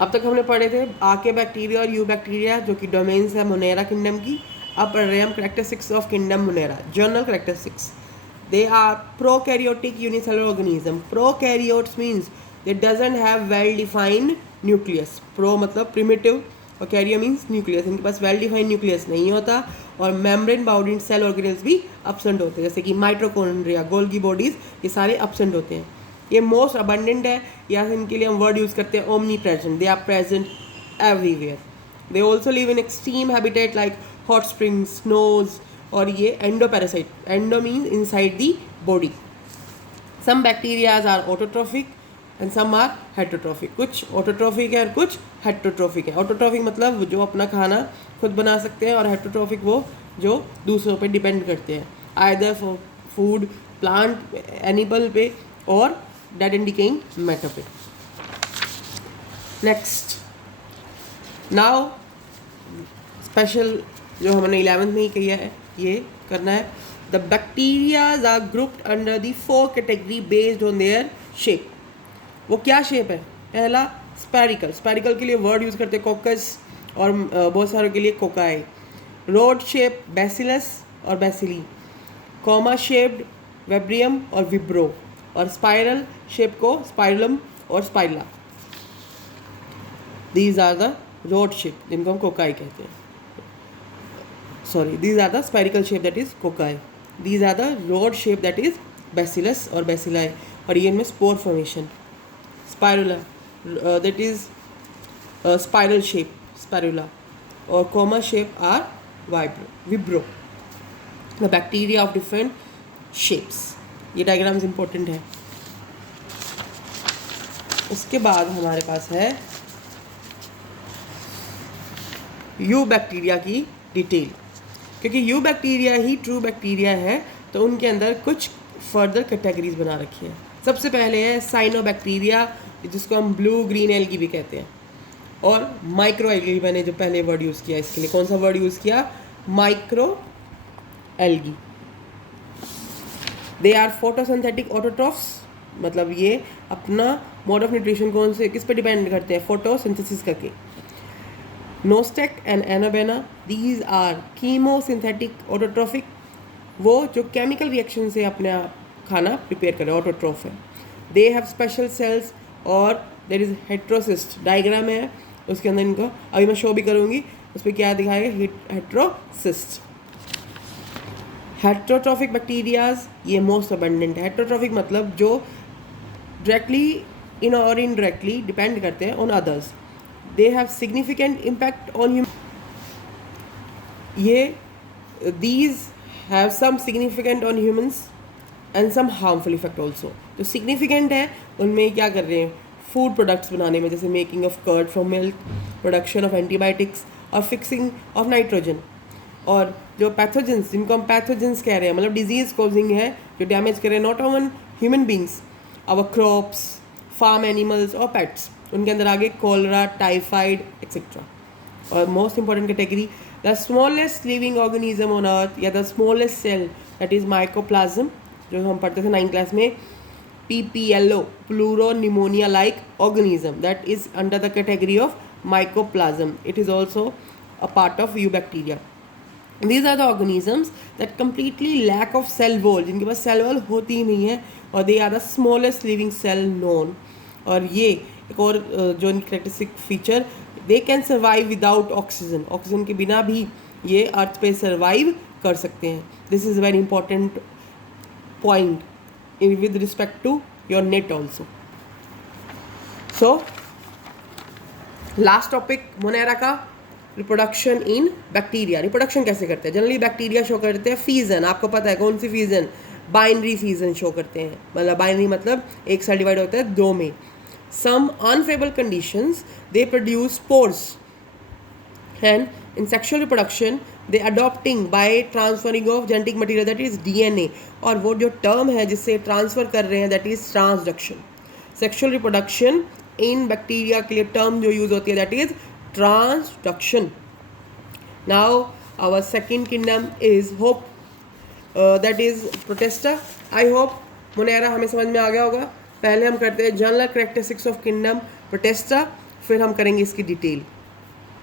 अब तक हमने पढ़े थे आर्के बैक्टीरिया और यू बैक्टीरिया जो कि डोमेन्स है मोनेरा किंगडम की। अब पढ़ रहे हैं हम characteristics of kingdom Monera, general characteristics. They are prokaryotic unicellular organism. Prokaryotes means they doesn't have well-defined nucleus. Pro मतलब primitive और karyo means nucleus. इनके पास well-defined nucleus नहीं होता और membrane bound cell organelles भी absent होते हैं, जैसे कि mitochondria, Golgi bodies, ये सारे absent होते हैं। ये most abundant है, या इनके लिए हम word use करते हैं omnipresent. They are present everywhere. They also live in extreme habitat like hot springs, snows, और ये endoparasite, endo mean inside the body. Some bacterias are autotrophic and some are heterotrophic. कुछ autotrophic है और कुछ heterotrophic है। Autotrophic मतलब जो अपना खाना खुद बना सकते हैं, और हेटरोट्रॉफिक वो जो दूसरों पे डिपेंड करते हैं, either for food, plant, animal पे और डेड एंड डिकेइंग मैटर पे। नेक्स्ट, नाउ स्पेशल जो हमने 11th में ही किया है ये करना है। The bacterias are grouped under the 4 category based on their shape. वो क्या शेप है? पहला स्पेरिकल, स्पेरिकल के लिए वर्ड यूज़ करते हैं कोकस, और बहुत सारों के लिए कोकाई। रोड शेप बैसिलस और बैसिली, कॉमा शेप्ड वेब्रियम और विब्रो, और स्पाइरल शेप को स्पाइरलम और spirilla. These are the rod shape जिनको हम कोकाई कहते हैं। Sorry, these are the spherical shape that is cocci. These are the rod shape that is bacillus or bacilli, और ये इनमें spore formation. Spirula, that is spiral shape, spirula, और comma shape are vibro. The bacteria of different shapes. ये diagrams important है। उसके बाद हमारे पास है यू बैक्टीरिया की डिटेल, क्योंकि you bacteria he true bacteria है तो उनके अंदर कुछ फर्दर कैटेगरीज बना रखी हैं। सबसे पहले है साइनोबैक्टीरिया, जिसको हम ब्लू ग्रीन एल्गी भी कहते हैं, और माइक्रो एल्गी। मैंने जो पहले वर्ड यूज़ किया इसके लिए, कौन सा वर्ड यूज़ किया? Micro algae. They are photosynthetic autotrophs, मतलब ये अपना मोड ऑफ न्यूट्रिशन कौन से किस पे डिपेंड करते हैं? फोटोसिंथेसिस करके। Nostoc and Anabaena, these are chemosynthetic autotrophic, वो जो केमिकल रिएक्शन से अपना खाना प्रिपेयर कर रहे हैं, ऑटोट्रॉफ है। दे हैव स्पेशल सेल्स, और देर इज हेट्रोसिस्ट, डायग्राम है उसके अंदर इनको अभी मैं शो भी करूँगी, उस पर क्या दिखाएगा? हेट्रोसिस्ट। हेट्रोट्रॉफिक बैक्टीरियाज ये मोस्ट अबंडेंट है। हेट्रोट्रॉफिक मतलब जो डायरेक्टली इन और इनडायरेक्टली डिपेंड करते हैं on others. They have significant impact on human. These have some significant on humans and some harmful effect also. जो significant है उनमें क्या कर रहे हैं? फूड प्रोडक्ट्स बनाने में, जैसे making of curd from milk, production of antibiotics और फिक्सिंग ऑफ नाइट्रोजन। और जो पैथोजेंस, जिनको हम पैथोजेंस कह रहे हैं, मतलब डिजीज कॉजिंग है जो डैमेज कर रहे हैं not only human beings, our crops, farm animals और पेट्स, उनके अंदर आगे कोलरा, टाइफाइड एक्सेट्रा। और most important category, the smallest living organism on earth, या the smallest cell that is mycoplasma, जो हम पढ़ते थे 9th क्लास में, PPLO, pleuropneumonia like organism, that is under the category of mycoplasma. It is also a part of eubacteria. These are the organisms that completely lack of cell wall, जिनके पास cell wall होती ही नहीं है, और they are the smallest living cell known। और ये एक और जो इनकी characteristic feature, they can survive without oxygen, oxygen के बिना भी ये अर्थ पे सर्वाइव कर सकते हैं। This is very important point with respect to your NET also. So last topic Monera का, रिप्रोडक्शन इन बैक्टीरिया। रिप्रोडक्शन कैसे करते हैं? जनरली बैक्टीरिया शो करते हैं फीजन, आपको पता है कौन सी फीजन? बाइनरी फीजन शो करते हैं, मतलब बाइनरी मतलब एक सेल डिवाइड होता है 2 में। Some unfavorable conditions they produce spores, and in sexual reproduction they adopting by transferring of genetic material that is DNA, और वो जो term है जिससे ट्रांसफ़र कर रहे हैं that is transduction। Sexual reproduction in bacteria के लिए term जो यूज़ होती है that is transduction। Now our second kingdom is hope, that is protista। I hope Monera हमें समझ में आ गया होगा। पहले हम करते हैं general characteristics of kingdom Protista, फिर हम करेंगे इसकी डिटेल।